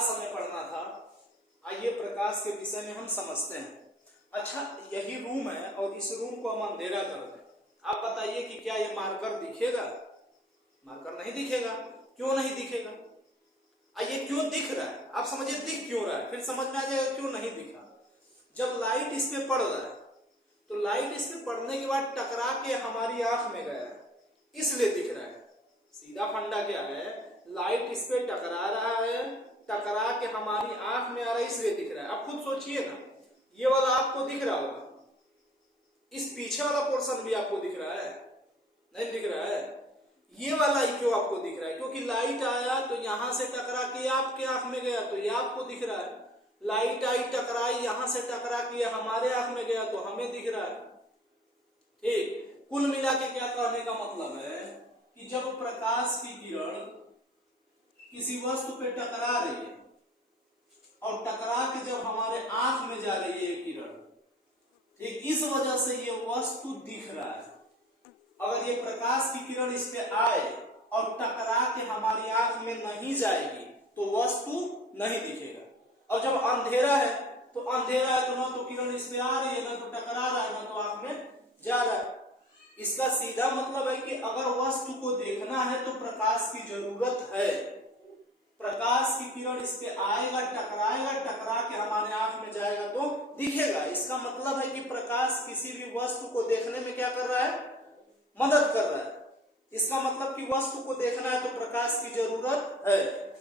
प्रकाश हमें पढ़ना था। आइए प्रकाश के विषय में हम समझते हैं। अच्छा, यही रूम है और इस रूम को हम अंधेरा कर दें। आप बताइए कि क्या ये मार्कर दिखेगा? मार्कर नहीं दिखेगा। क्यों नहीं दिखेगा? ये क्यों दिख रहा है? आप समझिए दिख क्यों रहा है, फिर समझ में आ जाएगा क्यों नहीं दिखा। जब लाइट इस पे पड़ रहा है तो लाइट इस पे पड़ने के बाद टकरा के हमारी आंख में गया है, इसलिए दिख रहा है। सीधा फंडा क्या है, लाइट इस पे टकरा रहा है, टकरा के हमारी आंख में आ रहा है, इसलिए दिख रहा है। आप खुद सोचिए ना, ये वाला आपको दिख रहा होगा, इस पीछे वाला पोर्शन भी आपको दिख रहा है? नहीं दिख रहा है। ये वाला ही क्यों आपको दिख रहा है? क्योंकि लाइट आया तो यहां से टकरा के आपके आंख में गया तो ये आपको दिख रहा है। लाइट आई टकराई, यहां से टकरा के हमारे आंख में गया तो हमें दिख रहा है। ठीक, कुल मिला के क्या कहने का मतलब है कि जब प्रकाश की किरण किसी वस्तु पे टकरा रही है और टकरा के जब हमारे आंख में जा रही है किरण, ठीक, इस वजह से ये वस्तु दिख रहा है। अगर ये प्रकाश की किरण इस पे आए और टकरा के हमारी आंख में नहीं जाएगी तो वस्तु नहीं दिखेगा। और जब अंधेरा है तो अंधेरा है तो ना तो किरण इस पे आ रही है, ना तो टकरा रहा है, ना तो आंख में जा रहा है। इसका सीधा मतलब है कि अगर वस्तु को देखना है तो प्रकाश की जरूरत है। प्रकाश की किरण इस पे आएगा, टकराएगा, टकरा के हमारे आंख में जाएगा तो दिखेगा। इसका मतलब है कि प्रकाश किसी भी वस्तु को देखने में क्या कर रहा है? मदद कर रहा है। इसका मतलब कि वस्तु को देखना है तो प्रकाश की जरूरत है।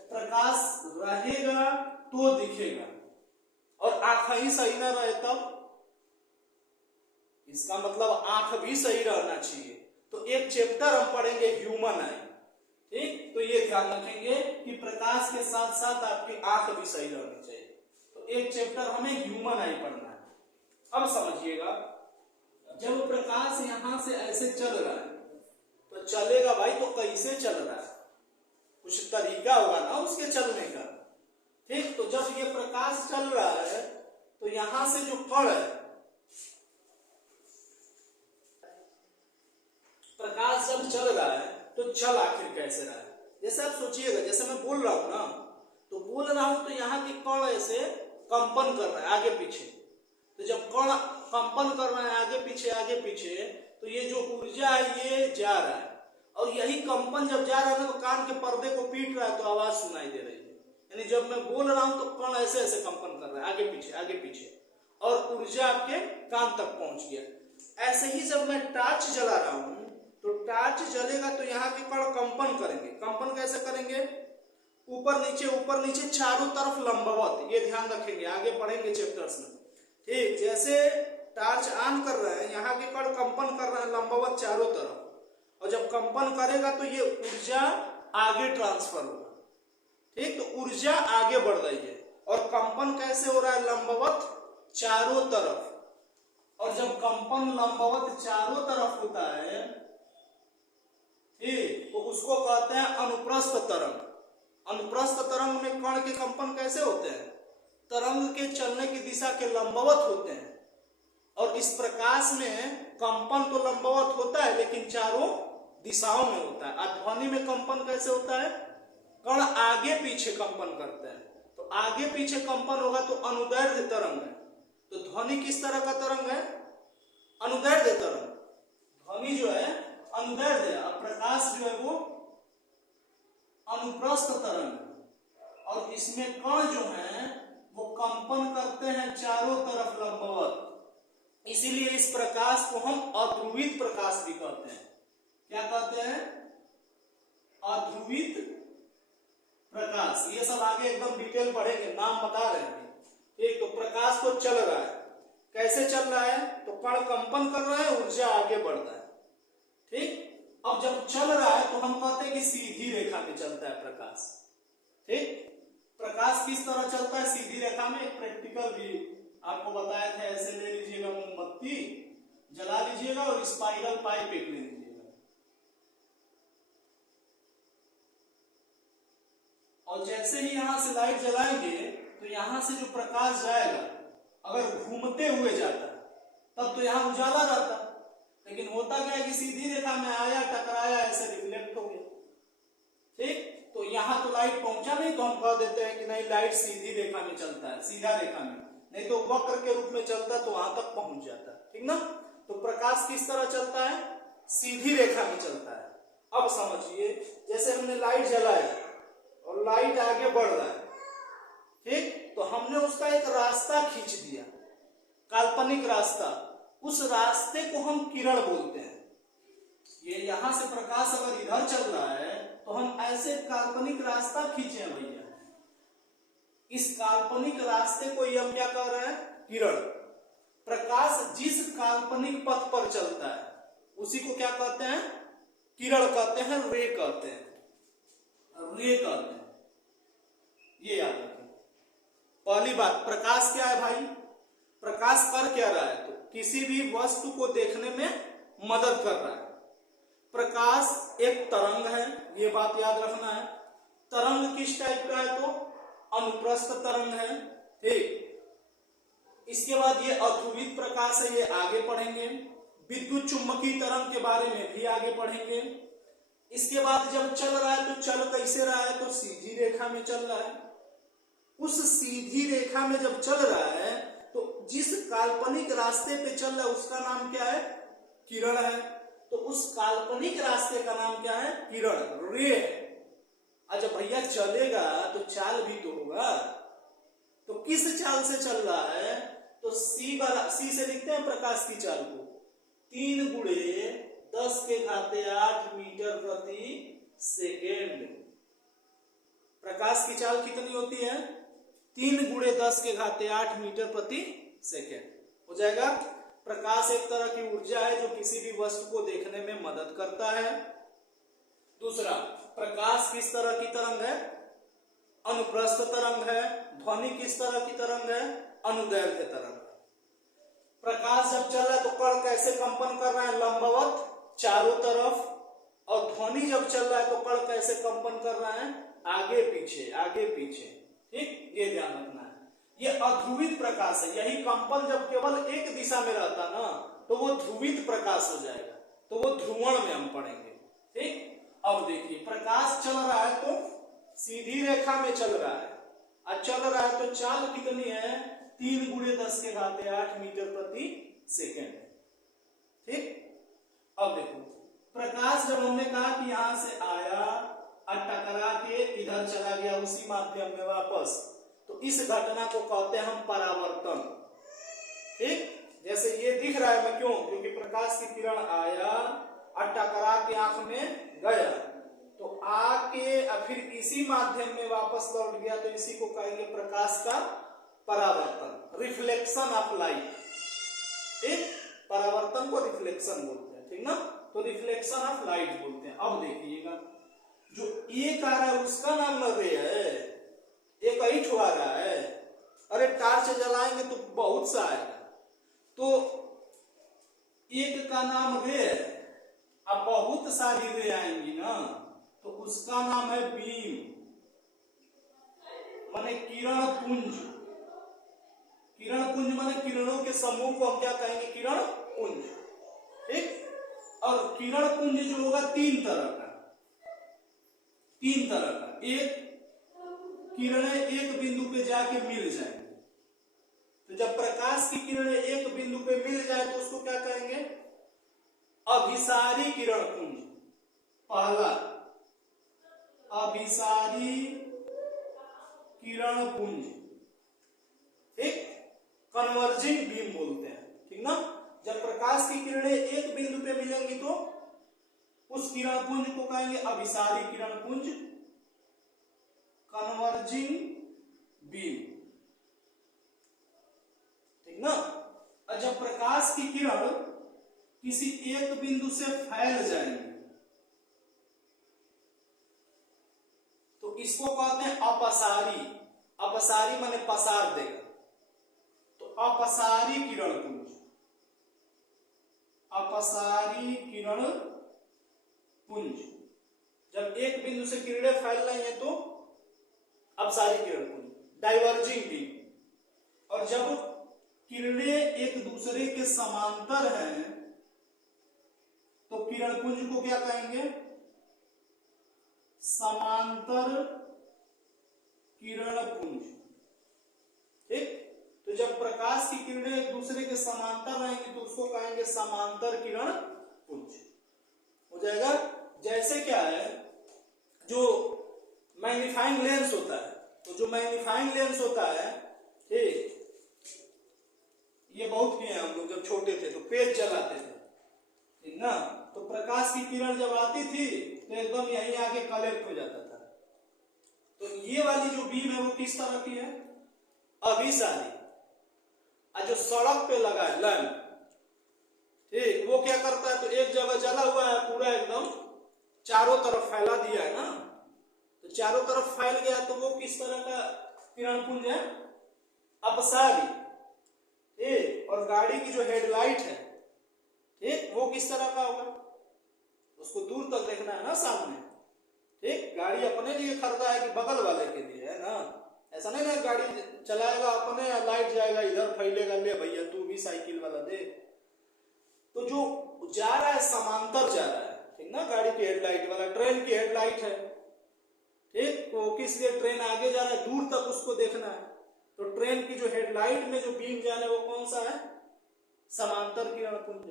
प्रकाश रहेगा तो दिखेगा, और आंख ही सही ना रहे तब, इसका मतलब आंख भी सही रहना चाहिए। तो एक चैप्टर हम पढ़ेंगे ह्यूमन आई, ठीक, तो ये ध्यान रखेंगे कि प्रकाश के साथ साथ आपकी आंख भी सही रहनी चाहिए। तो एक चैप्टर हमें ह्यूमन आई पढ़ना है। अब समझिएगा, जब प्रकाश यहां से ऐसे चल रहा है तो चलेगा भाई, तो कैसे चल रहा है? कुछ तरीका होगा ना उसके चलने का, ठीक। तो जब ये प्रकाश चल रहा है तो यहां से जो कण है, प्रकाश जब चल रहा है तो चल आखिर कैसे रहा है? जैसे आप सोचिएगा, जैसे मैं बोल रहा हूं ना, तो बोल रहा हूं तो यहाँ के कण ऐसे कंपन कर रहा है आगे पीछे। तो जब कण कंपन कर रहा है आगे पीछे, तो ये जो ऊर्जा है ये जा रहा है, और यही कंपन जब जा रहा है ना तो कान के पर्दे को पीट रहा है तो आवाज सुनाई दे रही है। यानी जब मैं बोल रहा हूं तो कण ऐसे ऐसे कंपन कर रहा है आगे पीछे, और ऊर्जा आपके कान तक पहुंच गया। ऐसे ही जब मैं टॉर्च जला रहा हूं तो टॉर्च जलेगा तो यहाँ के कण कंपन करेंगे। कंपन कैसे करेंगे? ऊपर नीचे चारों तरफ लंबवत। ये ध्यान रखेंगे, आगे पढ़ेंगे चैप्टर्स में, ठीक। जैसे टॉर्च ऑन कर रहे हैं, यहाँ के कण कंपन कर रहे हैं लंबवत चारों तरफ, और जब कंपन करेगा तो ये ऊर्जा आगे ट्रांसफर होगा, ठीक। तो ऊर्जा आगे बढ़ रही है, और कंपन कैसे हो रहा है? लंबवत चारों तरफ। और जब कंपन लंबवत चारों तरफ होता है, ठीक, तो उसको कहते हैं अनुप्रस्थ तरंग। अनुप्रस्थ तरंग में कण के कंपन कैसे होते हैं? तरंग के चलने की दिशा के लंबवत होते हैं। और इस प्रकाश में कंपन तो लंबवत होता है लेकिन चारों दिशाओं में होता है। ध्वनि में कंपन कैसे होता है? कण आगे पीछे कंपन करते हैं, तो आगे पीछे कंपन होगा तो अनुदैर्ध्य तरंग है। तो ध्वनि किस तरह का तरंग है? अनुदैर्ध्य तरंग। ध्वनि जो है अनुदैर्ध्य, और प्रकाश जो है वो अनुप्रस्थ तरंग, और इसमें कण जो है वो कंपन करते हैं चारों तरफ लंबवत। इसीलिए इस प्रकाश को हम अध्रुवित प्रकाश भी कहते हैं। क्या कहते हैं? अध्रुवित प्रकाश। ये सब आगे एकदम डिटेल पढ़ेंगे, नाम बता रहे हैं, ठीक। तो प्रकाश तो चल रहा है, कैसे चल रहा है? तो कण कंपन कर रहा है, ऊर्जा आगे बढ़ रहा है, ठीक। अब जब चल रहा है तो हम कहते हैं कि सीधी रेखा में चलता है प्रकाश, ठीक। प्रकाश किस तरह चलता है? सीधी रेखा में। एक प्रैक्टिकल भी आपको बताया था, ऐसे ले लीजिएगा मोमबत्ती, जला लीजिएगा और स्पाइरल पाइप एक ले लीजिएगा, और जैसे ही यहां से लाइट जलाएंगे तो यहां से जो प्रकाश जाएगा अगर घूमते हुए जाता तब तो यहां उजाला रहता, लेकिन होता क्या है कि सीधी रेखा में आया, टकराया, ऐसे रिफ्लेक्ट हो गया, ठीक। तो यहाँ तो लाइट पहुंचा नहीं, तो हम कह देते हैं कि नहीं लाइट सीधी रेखा में चलता है, सीधा रेखा में, नहीं तो वक्र के रूप में चलता है तो वहां तक पहुंच जाता है, ठीक ना। तो प्रकाश किस तरह चलता है, सीधी रेखा में चलता है। अब समझिए, जैसे हमने लाइट जलाई और लाइट आगे बढ़ रहा है, ठीक, तो हमने उसका एक रास्ता खींच दिया, काल्पनिक रास्ता, उस रास्ते को हम किरण बोलते हैं। ये यहां से प्रकाश अगर इधर चल रहा है तो हम ऐसे काल्पनिक रास्ता खींचे हैं भैया, इस काल्पनिक रास्ते को हम क्या कह रहे हैं, किरण। प्रकाश जिस काल्पनिक पथ पर चलता है उसी को क्या कहते हैं, किरण कहते हैं, रे कहते हैं, रे कहते हैं। ये याद रखें। पहली बात, प्रकाश क्या है भाई, प्रकाश कर क्या रहा है, तो किसी भी वस्तु को देखने में मदद कर रहा है। प्रकाश एक तरंग है, ये बात याद रखना है। तरंग किस टाइप का है, तो अनुप्रस्थ तरंग है, ठीक। इसके बाद ये अध्रुवित प्रकाश है, ये आगे पढ़ेंगे। विद्युत चुंबकीय तरंग के बारे में भी आगे पढ़ेंगे। इसके बाद जब चल रहा है तो चल कैसे रहा है, तो सीधी रेखा में चल रहा है। उस सीधी रेखा में जब चल रहा है तो जिस काल्पनिक रास्ते पे चल रहा है उसका नाम क्या है, किरण है। तो उस काल्पनिक रास्ते का नाम क्या है, किरण, रे है। अच्छा भैया चलेगा तो चाल भी तो होगा, तो किस चाल से चल रहा है, तो सी से लिखते हैं प्रकाश की चाल को, 3 × 10⁸ मीटर प्रति सेकेंड। प्रकाश की चाल कितनी होती है, 3 × 10⁸ मीटर प्रति सेकेंड हो जाएगा। प्रकाश एक तरह की ऊर्जा है जो किसी भी वस्तु को देखने में मदद करता है। दूसरा, प्रकाश किस तरह की तरंग है, अनुप्रस्थ तरंग है। ध्वनि किस तरह की तरंग है, अनुदैर्घ्य तरंग। प्रकाश जब चल रहा है तो कण कैसे कंपन कर रहा है, लंबवत चारों तरफ। और ध्वनि जब चल रहा है तो कण कैसे कंपन कर रहा है, आगे पीछे, आगे पीछे, ठीक, ये ध्यान रखना है। ये अध्रुवित प्रकाश है, यही कंपन जब केवल एक दिशा में रहता ना तो वो ध्रुवित प्रकाश हो जाएगा, तो वो ध्रुवण में हम पढ़ेंगे, ठीक। अब देखिए, प्रकाश चल रहा है तो सीधी रेखा में चल रहा है, और चल रहा है तो चाल कितनी है, 3 × 10⁸ मीटर प्रति सेकेंड, ठीक। अब देखो, प्रकाश जब हमने कहा कि यहां से आया और टकरा के इधर चला गया उसी माध्यम में वापस, तो इस घटना को कहते हैं हम परावर्तन, ठीक। जैसे ये दिख रहा है, मैं क्यों, क्योंकि प्रकाश की किरण आया और टकरा के आंख में गया, तो आके और फिर इसी माध्यम में वापस लौट गया, तो इसी को कहेंगे प्रकाश का परावर्तन, रिफ्लेक्शन ऑफ लाइट, ठीक। परावर्तन को रिफ्लेक्शन बोलते हैं, ठीक ना, तो रिफ्लेक्शन ऑफ लाइट बोलते हैं। अब देखिएगा, जो एक आ रहा है उसका नाम रे है, एक ही ठो आ रहा है। अरे टार्च जलाएंगे तो बहुत सा आएगा, तो एक का नाम रे है, अब बहुत सारी रे आएंगी ना, तो उसका नाम है बीम, माने किरण पुंज। किरण पुंज माने किरणों के समूह को हम क्या कहेंगे, किरण पुंज, ठीक। और किरण पुंज जो होगा 3 तरह का, 3 तरह का। एक, किरणें एक बिंदु पे जाके मिल जाएंगी, तो जब प्रकाश की किरणें एक बिंदु पे मिल जाए तो उसको क्या कहेंगे, अभिसारी किरण पुंज। पहला, अभिसारी किरण पुंज, ठीक, कन्वर्जिंग बीम बोलते हैं, ठीक ना। जब प्रकाश की किरणें एक बिंदु पे मिलेंगी तो उस किरण पुंज को कहेंगे अभिसारी किरण पुंज, कन्वर्जिंग बीम, ठीक ना। और जब प्रकाश की किरण किसी एक बिंदु से फैल जाएंगे तो इसको कहते हैं अपसारी। अपसारी माने पसार देगा, तो अपसारी किरण पुंज, अपसारी किरण पुंज। जब एक बिंदु से किरणें फैल रही हैं तो अपसारी किरण पुंज, डाइवर्जिंग बीम। और जब किरणें एक दूसरे के समांतर हैं तो किरण पुंज को क्या कहेंगे, समांतर किरण पुंज। ठीक, तो जब प्रकाश की किरणें एक दूसरे के समांतर रहेंगी तो उसको कहेंगे समांतर किरण पुंज। हो जाएगा। जैसे क्या है, जो मैग्नीफाइंग लेंस होता है, तो जो मैग्नीफाइंग लेंस होता है, ठीक, ये बहुत किए हैं हम लोग जब छोटे थे तो पेज जलाते थे, ठीक ना। तो प्रकाश की किरण जब आती थी तो एकदम यहीं आके कलेक्ट हो जाता था। तो ये वाली जो बीम है वो किस तरह की है, अभिसारी। और जो सड़क पे लगा है लैंप, ठीक, वो क्या करता है, तो एक जगह जला हुआ है पूरा एकदम चारों तरफ फैला दिया है ना, तो चारों तरफ फैल गया, तो वो किस तरह का किरण पुंज है, अपसारी। ठीक, और गाड़ी की जो हेडलाइट है, ठीक, वो किस तरह का होगा, उसको दूर तक देखना है ना सामने। ठीक, गाड़ी अपने लिए खरीदा है कि बगल वाले के लिए है ना, ऐसा नहीं ना गाड़ी चलाएगा अपने लाइट जाएगा इधर फैलेगा, ले भैया तू भी साइकिल वाला दे। तो जो जा रहा है समांतर जा रहा है, ठीक ना, गाड़ी की हेडलाइट वाला, ट्रेन की हेडलाइट है, ठीक, तो किस लिए ट्रेन आगे जा रहा है, दूर तक उसको देखना है, तो ट्रेन की जो हेडलाइट में जो बीम जा रहा है वो कौन सा है, समांतर किरण पुंज।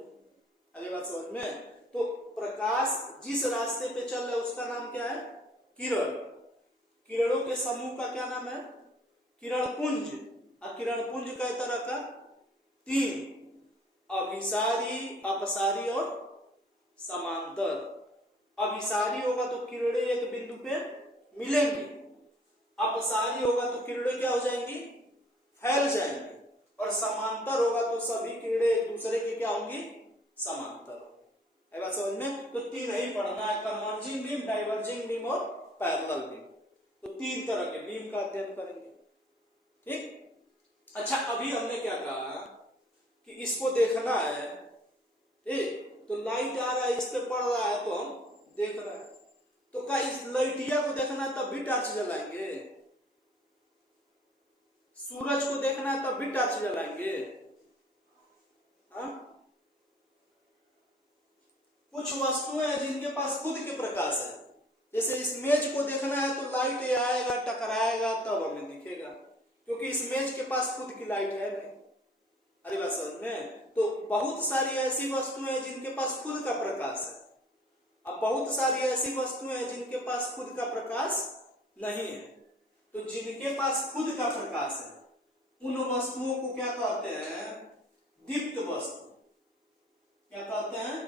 अगली बात समझ में। तो प्रकाश जिस रास्ते पे चल रहा है उसका नाम क्या है, किरण। किरणों के समूह का क्या नाम है, किरण पुंज। और किरण पुंज कई तरह का, तीन, अभिसारी, अपसारी और समांतर। अभिसारी होगा तो किरणें एक बिंदु पे मिलेंगी, अपसारी होगा तो किरणें क्या हो जाएंगी, फैल जाएंगी, और समांतर होगा तो सभी किरणें एक दूसरे के क्या होंगी, समांतर। है बात समझ में। तो तीन ही पढ़ना है, कन्वर्जिंग बीम, डाइवर्जिंग बीम और पैरेलल बीम। तो तीन तरह के बीम का अध्ययन करेंगे। ठीक, अच्छा, अभी हमने क्या कहा कि इसको देखना है, ठीक, तो लाइट आ रहा है, इस पे पड़ रहा है तो हम देख रहे हैं, तो क्या इस लाइटिया को देखना है तब भी टॉर्च जलाएंगे, सूरज को देखना है तब भी टॉर्च जलाएंगे। हाँ, कुछ वस्तुएं हैं जिनके पास खुद के प्रकाश है, जैसे इस मेज को देखना है तो लाइट आएगा टकराएगा तब हमें दिखेगा, क्योंकि इस मेज के पास खुद की लाइट है नहीं। अरे बात समझ में। तो बहुत सारी ऐसी वस्तुएं हैं जिनके पास खुद का प्रकाश है, अब बहुत सारी ऐसी वस्तुएं हैं जिनके पास खुद का प्रकाश नहीं है। तो जिनके पास खुद का प्रकाश है उन वस्तुओं को क्या कहते हैं, दीप्त वस्तु। क्या कहते हैं,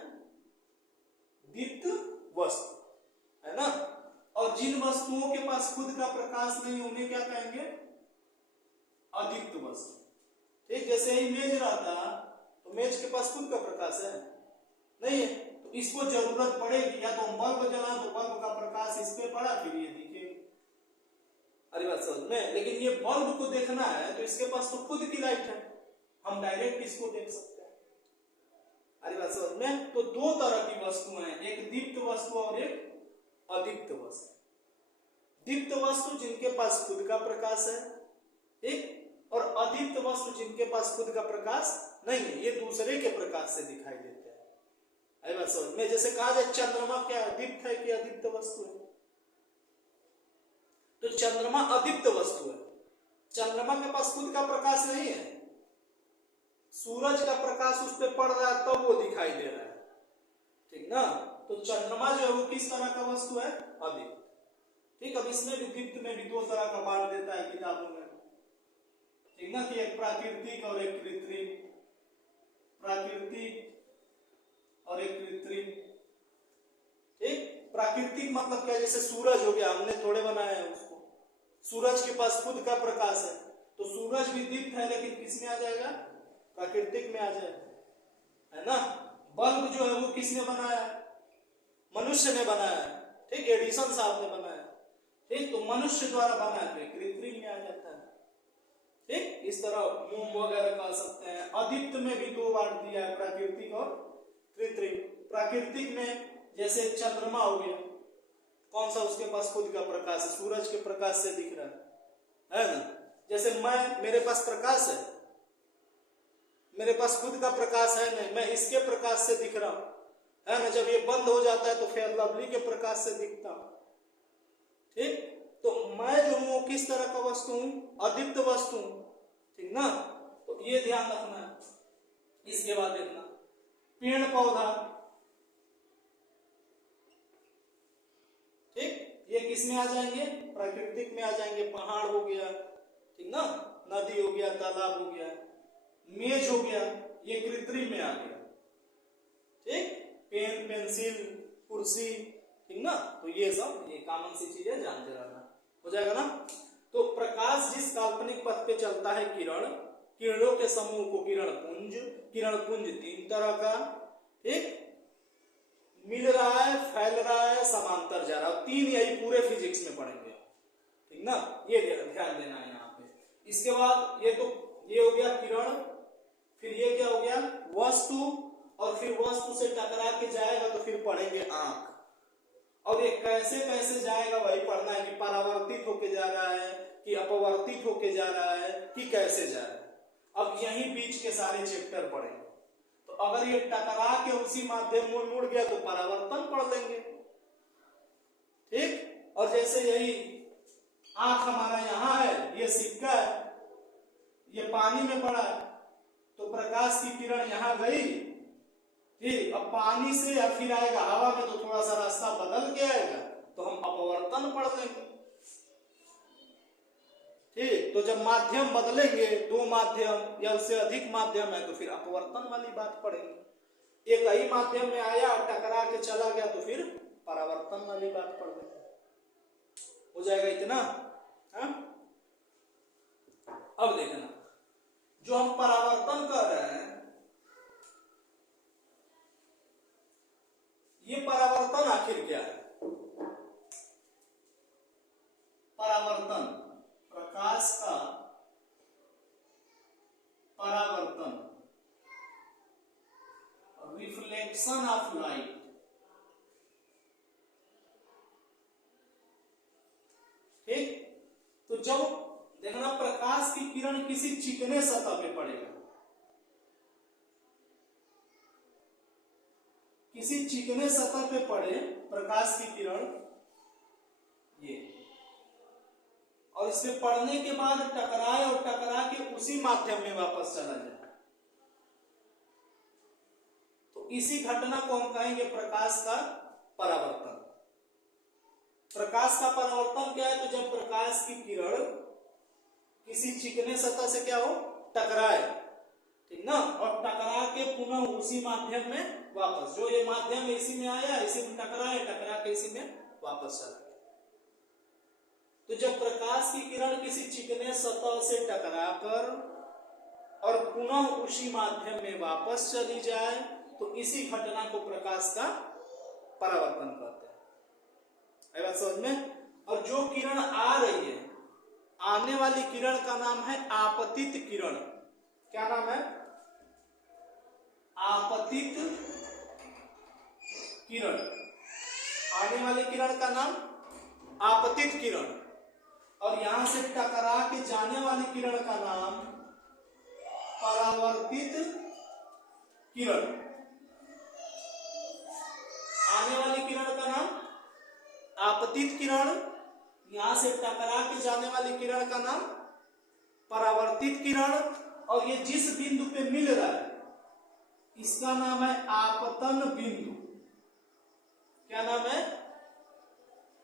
दीप्त वस्तु, है ना। और जिन वस्तुओं के पास खुद का प्रकाश नहीं उन्हें क्या कहेंगे, अदीप्त वस्तु। ठीक, जैसे ही मेज रहता तो मेज के पास खुद का प्रकाश है नहीं है, तो इसको जरूरत पड़ेगी, या तो हम बल्ब जला तो बल्ब का प्रकाश इस पे पड़ा फिर ये दिखे। अरे बात समझ में। लेकिन ये बल्ब को देखना है तो इसके पास तो खुद की लाइट है, हम डायरेक्ट इसको देख सकते हैं। अरे बात समझ में। तो दो तरह की वस्तुएं हैं, एक दीप्त वस्तु और एक अदीप्त वस्तु। दीप्त वस्तु जिनके पास खुद का प्रकाश है, ठीक, और अदीप्त वस्तु जिनके पास खुद का प्रकाश नहीं है, ये दूसरे के प्रकाश से दिखाई देते हैं। अरे बात समझ में। जैसे कहा जाए चंद्रमा क्या दीप्त है कि अदीप्त वस्तु है, तो चंद्रमा अदीप्त वस्तु है, चंद्रमा के पास खुद का प्रकाश नहीं है, सूरज का प्रकाश उस पर पड़ रहा है तब वो दिखाई दे रहा है, ठीक ना। तो चंद्रमा जो है वो किस तरह का वस्तु है, अदीप्त। ठीक, अब इसमें भी दीप्त में भी दो तरह का बांट देता है किताबों में, ठीक ना, कि एक प्राकृतिक और एक कृत्रिम, प्राकृतिक और एक कृत्रिम। ठीक, प्राकृतिक मतलब क्या, जैसे सूरज हो गया, हमने थोड़े बनाया है उसको, सूरज के पास खुद का प्रकाश है तो सूरज भी दीप्त है, लेकिन किस में आ जाएगा, प्राकृतिक में आ जाएगा, है ना। बल्ब जो है वो किसने बनाया, मनुष्य ने बनाया, ठीक, एडिसन साहब ने बनाया, ठीक, तो मनुष्य द्वारा बनाया तो कृत्रिम में आ जाता है। ठीक, इस तरह मोम वगैरह कह सकते हैं। अदीप्त में भी दो बांट दिया है, प्राकृतिक और कृत्रिम। प्राकृतिक में जैसे चंद्रमा हो गया, कौन सा उसके पास खुद का प्रकाश है, सूरज के प्रकाश से दिख रहा है ना। जैसे मेरे पास प्रकाश मेरे पास खुद का प्रकाश है नहीं, मैं इसके प्रकाश से दिख रहा हूं, है ना। जब ये बंद हो जाता है तो फिर लवली के प्रकाश से दिखता हूं, ठीक। तो मैं जो हूं वो किस तरह का वस्तु हूं? अदीप्त वस्तु हूं, ठीक ना। तो ये ध्यान रखना है। इसके बाद देखना पेड़ पौधा, ठीक, ये किस में आ जाएंगे? प्राकृतिक में आ जाएंगे। पहाड़ हो गया, ठीक ना, नदी हो गया, तालाब हो गया, मेज हो गया, ये कृत्रिम में आ गया, ठीक। पेन, पेंसिल, कुर्सी, ठीक ना। तो ये सब ये कॉमन सी चीजें जानते रहना, हो जाएगा ना। तो प्रकाश जिस काल्पनिक पथ पे चलता है किरण, किरणों के समूह को किरण पुंज, किरण पुंज 3 तरह का, ठीक, मिल रहा है, फैल रहा है, समांतर जा रहा है। 3 यही पूरे फिजिक्स में पढ़ेंगे, ठीक ना। ये ध्यान देना है यहाँ पे। इसके बाद ये तो ये हो गया किरण, फिर ये क्या हो गया? वस्तु, और फिर वस्तु से टकरा के जाएगा तो फिर पढ़ेंगे आंख। और ये कैसे कैसे जाएगा वही पढ़ना है, कि परावर्तित होके जा रहा है, कि अपवर्तित होके जा रहा है, कि कैसे जा रहा है। अब यही बीच के सारे चैप्टर पढ़ेंगे। तो अगर ये टकरा के उसी माध्यम मुड़ गया तो परावर्तन पढ़ लेंगे, ठीक। और जैसे यही आंख हमारा यहाँ है, ये सिक्का है, ये पानी में पड़ा है, तो प्रकाश की किरण यहाँ गई, ठीक। अब पानी से या फिर आएगा हवा में, तो थोड़ा सा रास्ता बदल के आएगा, तो हम अपवर्तन पढ़ लेंगे, ठीक। तो जब माध्यम बदलेंगे, 2 माध्यम या उससे अधिक माध्यम है, तो फिर अपवर्तन वाली बात पढ़ेंगे। एक ही माध्यम में आया और टकरा के चला गया, तो फिर परावर्तन वाली बात पढ़ लेंगे, हो जाएगा इतना, हा? अब देखना, जो हम परावर्तन कर रहे हैं, ये परावर्तन आखिर क्या है? परावर्तन, प्रकाश का परावर्तन, रिफ्लेक्शन ऑफ लाइट, ठीक। तो जब देखना प्रकाश की किरण किसी चिकने सतह पे पड़ेगा, किसी चिकने सतह पे पड़े प्रकाश की किरण, ये, और इसमें पड़ने के बाद टकराए और टकरा के उसी माध्यम में वापस चला जाए, तो इसी घटना को हम कहेंगे प्रकाश का परावर्तन। प्रकाश का परावर्तन क्या है? तो जब प्रकाश की किरण किसी चिकने सतह से क्या हो? टकराए, ठीक ना, और टकरा के पुनः उसी माध्यम में वापस, जो ये माध्यम इसी में आया, इसी में टकराए, टकरा के इसी में वापस चला गया। तो जब प्रकाश की किरण किसी चिकने सतह से टकराकर और पुनः उसी माध्यम में वापस चली जाए, तो इसी घटना को प्रकाश का परावर्तन कहते हैं। आई बात समझ में? और जो किरण आ रही है, आने वाली किरण का नाम है आपतित किरण। क्या नाम है? आपतित किरण। आने वाली किरण का नाम आपतित किरण, और यहां से टकरा के जाने वाली किरण का नाम परावर्तित किरण। आने वाली किरण का नाम आपतित किरण, यहां से टकरा के जाने वाली किरण का नाम परावर्तित किरण, और ये जिस बिंदु पे मिल रहा है इसका नाम है आपतन बिंदु। क्या नाम है?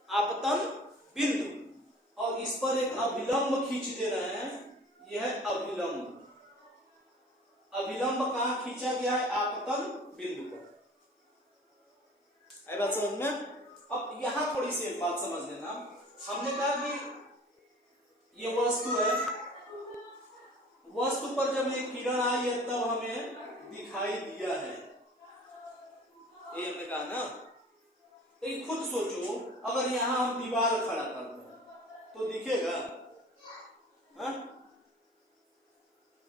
आपतन बिंदु। और इस पर एक अभिलंब खींच दे रहे हैं, यह है अभिलंब। अभिलंब कहां खींचा गया है? आपतन बिंदु पर। आई बात समझ में? अब यहां थोड़ी सी एक बात समझ लेना। हमने कहा कि ये वस्तु है, वस्तु पर जब ये किरण आई है तब हमें दिखाई दिया है, ये हमने कहा ना। लेकिन खुद सोचो, अगर यहां हम दीवार खड़ा करते हैं तो दिखेगा? हा?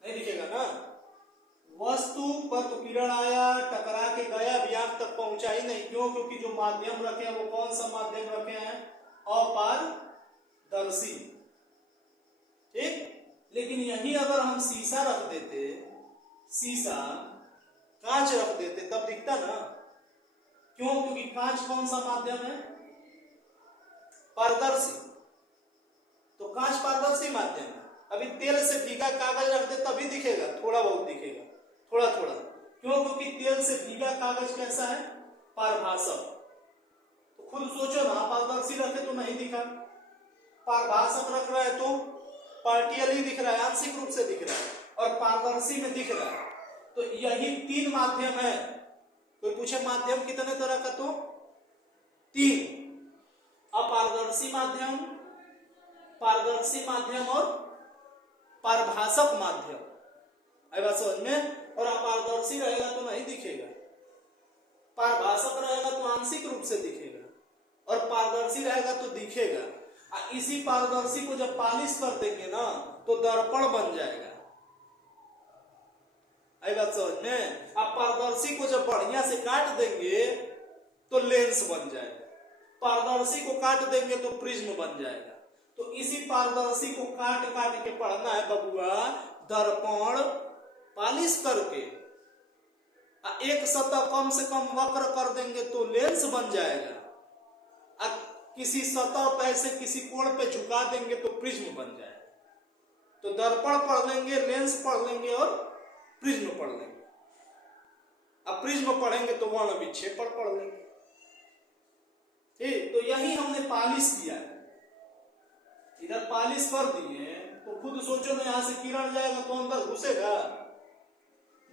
नहीं दिखेगा ना। वस्तु पर तो किरण आया, टकरा के गया, भी आंख तक पहुंचा ही नहीं। क्यों? क्योंकि जो माध्यम रखे हैं वो कौन सा माध्यम रखे हैं? अपारदर्शी, ठीक। लेकिन यही अगर हम शीशा रख देते, शीशा कांच रख देते, तब दिखता ना। क्यों? क्योंकि कांच कौन सा माध्यम है? पारदर्शी, तो कांच पारदर्शी माध्यम है। अभी तेल से भीगा कागज रख दे तभी दिखेगा, थोड़ा बहुत दिखेगा, थोड़ा थोड़ा। क्यों? क्योंकि तेल से भीगा कागज कैसा है? पारभासक। तो खुद सोचो ना, पारदर्शी रखे तो नहीं दिखा, पारभासक रख रहा है तो पार्टियल ही दिख रहा है, आंशिक रूप से दिख रहा है, और पारदर्शी में दिख रहा है। तो यही तीन माध्यम है। कोई पूछे माध्यम कितने तरह का? तो तीन, अपारदर्शी माध्यम, पारदर्शी माध्यम और पारभासक माध्यम। आई बात समझ में? और अपारदर्शी रहेगा तो नहीं दिखेगा, पारभासक रहेगा तो आंशिक रूप से दिखेगा, और पारदर्शी रहेगा तो दिखेगा। इसी पारदर्शी को जब पॉलिश कर देंगे ना तो दर्पण बन जाएगा। आई बात समझ में? आप पारदर्शी को जब बढ़िया से काट देंगे तो लेंस बन जाएगा, पारदर्शी को काट देंगे तो प्रिज्म बन जाएगा। तो इसी पारदर्शी को काट काट के पढ़ना है बबुआ, दर्पण पॉलिश करके एक सतह कम से कम वक्र कर देंगे तो लेंस बन जाएगा, किसी सतह पे ऐसे किसी कोण पे झुका देंगे तो प्रिज्म बन जाएगा। तो दर्पण पढ़ लेंगे, लेंस पढ़ लेंगे और प्रिज्म पढ़ लेंगे। अब प्रिज्म पढ़ेंगे तो वर्ण विक्षेपण पढ़ लेंगे। ठीक, तो यही हमने पॉलिश किया है। इधर पॉलिश कर दिए तो खुद सोचो ना, यहां से किरण जाएगा तो अंदर घुसेगा?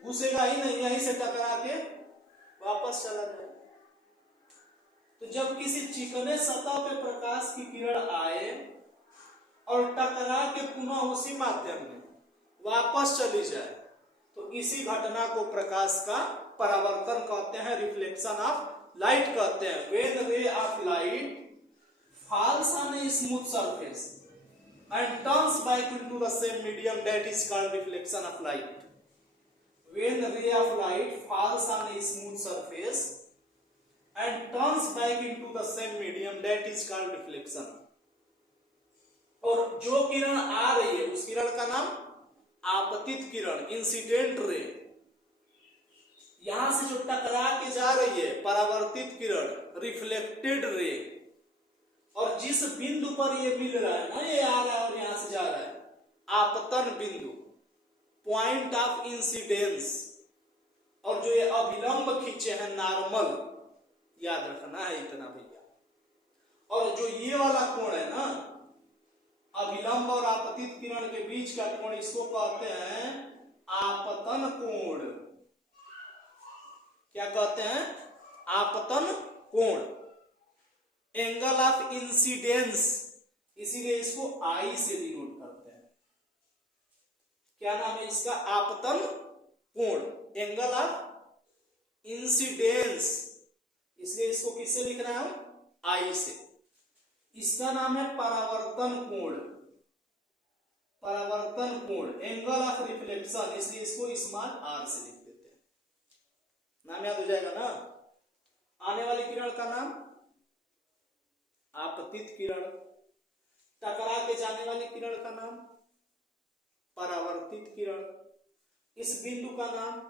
घुसेगा ही नहीं, यहीं से टकरा के वापस चला जाएगा। तो जब किसी चिकने सतह पे प्रकाश की किरण आए और टकरा के पुनः उसी माध्यम में वापस चली जाए तो इसी घटना को प्रकाश का परावर्तन कहते हैं, रिफ्लेक्शन ऑफ लाइट कहते हैं। When ray of light falls on a smooth surface and turns back into the same medium, that is called reflection of light. When ray of light falls on a smooth surface and turns back into the same medium, that is called reflection. और जो किरण आ रही है उस किरण का नाम आपतित किरण, incident ray. यहां से जो टकरा के जा रही है परावर्तित किरण, रिफ्लेक्टेड रे। और जिस बिंदु पर ये मिल रहा है ना, ये आ रहा है और यहां से जा रहा है, आपतन बिंदु, पॉइंट ऑफ इंसिडेंस। और जो ये अभिलंब खींचे हैं नॉर्मल, याद रखना है इतना भैया। और जो ये वाला कोण है ना, अभिलंब और आपतित किरण के बीच का कोण, इसको कहते हैं आपतन कोण। क्या कहते हैं? आपतन कोण, एंगल ऑफ इंसिडेंस। इसीलिए इसको आई से डिनोट करते हैं। क्या नाम है इसका? आपतन कोण, एंगल ऑफ इंसिडेंस। इसलिए इसको किससे लिख रहे हैं हम? आई से। इसका नाम है परावर्तन कोण, परावर्तन कोण, एंगल ऑफ रिफ्लेक्शन। इसलिए इसको स्मॉल आर से लिख देते हैं। नाम याद हो जाएगा ना? आने वाली किरण का नाम आपतित किरण, टकरा के जाने वाली किरण का नाम परावर्तित किरण, इस बिंदु का नाम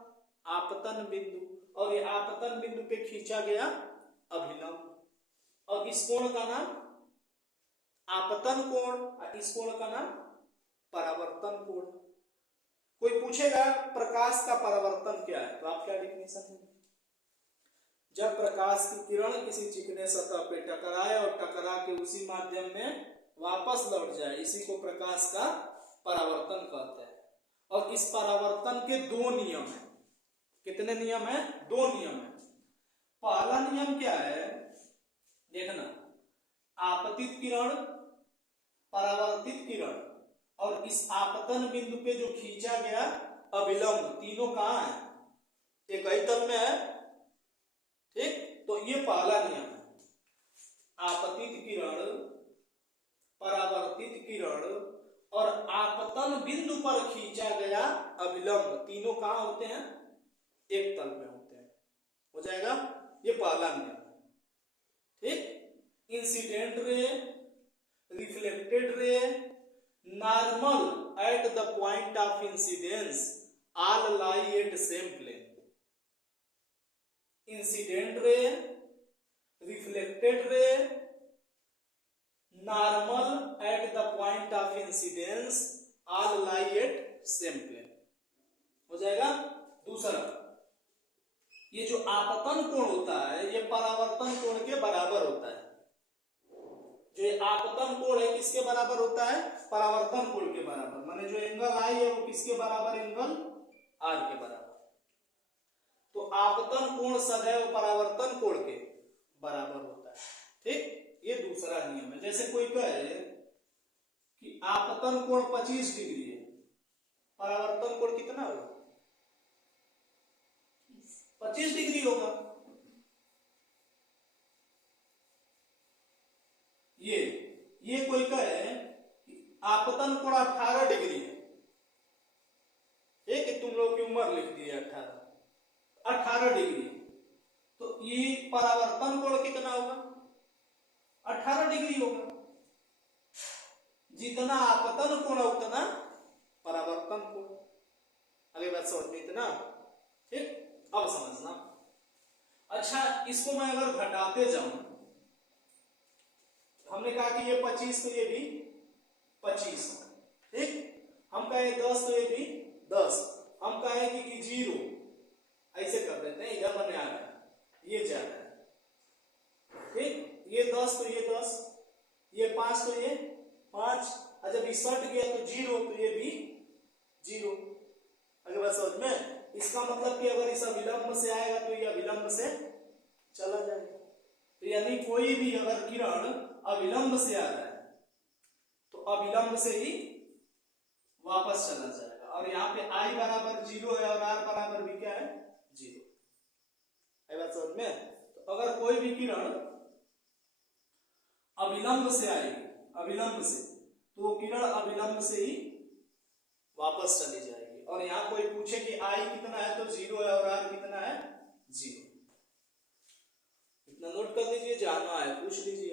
आपतन बिंदु, और ये आपतन बिंदु पे खींचा गया अभिलंब, और इस कोण का नाम आपतन कोण, और इस कोण का नाम परावर्तन कोण। कोई पूछेगा प्रकाश का परावर्तन क्या है, तो आप क्या डेफिनेशन है? जब प्रकाश की किरण किसी चिकने सतह पे टकराए और टकरा के उसी माध्यम में वापस लौट जाए, इसी को प्रकाश का परावर्तन कहते हैं। और इस परावर्तन के दो नियम हैं। कितने नियम हैं? दो नियम हैं। पहला नियम क्या है? देखना, आपतित किरण, परावर्तित किरण और इस आपतन बिंदु पे जो खींचा गया अभिलंब, तीनों कहां है? एक ही तल में है। ठीक, तो ये पहला नियम है। आपतित किरण, परावर्तित किरण और आपतन बिंदु पर खींचा गया अभिलंब, तीनों कहां होते हैं? एक तल में होते हैं। हो जाएगा? ये पहला नियम है। ठीक, incident ray, reflected ray, normal at the point of incidence, all lie at same plane. Incident ray, reflected ray, normal at the point of incidence all lie at same plane हो जाएगा। दूसरा, ये जो आपतन कोण होता है ये परावर्तन कोण के बराबर होता है। जो आपतन कोण है किसके बराबर होता है? परावर्तन कोण के बराबर। माने जो एंगल आई है वो किसके बराबर? एंगल आर के बराबर। तो आपतन कोण सदैव परावर्तन कोण के बराबर होता है। ठीक, ये दूसरा नियम है। जैसे कोई कहे कि आपतन कोण 25 डिग्री है, परावर्तन कोण कितना होगा? 25 डिग्री होगा। ये कोई कहे कि आपतन कोण 18 डिग्री है, ठीक है, तुम लोग की उम्र लिख दी है 18 डिग्री, तो ये परावर्तन कोण कितना होगा? 18 डिग्री होगा। जितना आपतन कोण उतना परावर्तन कोण। अगली बात समझ में इतना? ठीक, अब समझना। अच्छा, इसको मैं अगर घटाते जाऊं, हमने कहा कि ये 25 तो ये भी 25, ठीक, हम कहे 10 तो ये भी 10, हम कहे कि 0, ऐसे कर देते हैं, इधर बने आ रहा है, ये जा रहा है, ठीक, ये 10 तो ये 10, ये 5 तो ये 5, और जब ये सट गया तो 0 तो ये भी 0। अगर बात समझ में? इसका मतलब कि अगर इस अविलंब से आएगा तो यह अविलंब से चला जाएगा। तो यानी कोई भी अगर किरण अविलंब से आ रहा है तो अविलंब से ही वापस चला जाएगा। और यहाँ पे I बराबर 0 है और R बराबर भी क्या है? 0। है बात समझ में? तो अगर कोई भी किरण अविलंब से आएगी, अविलंब से, तो वो किरण अविलंब से ही वापस चली जाएगी। और यहाँ कोई पूछे कि I कितना है तो 0 है और R कितना है? 0। इतना नोट कर लीजिए, जानना है पूछ लीजिए।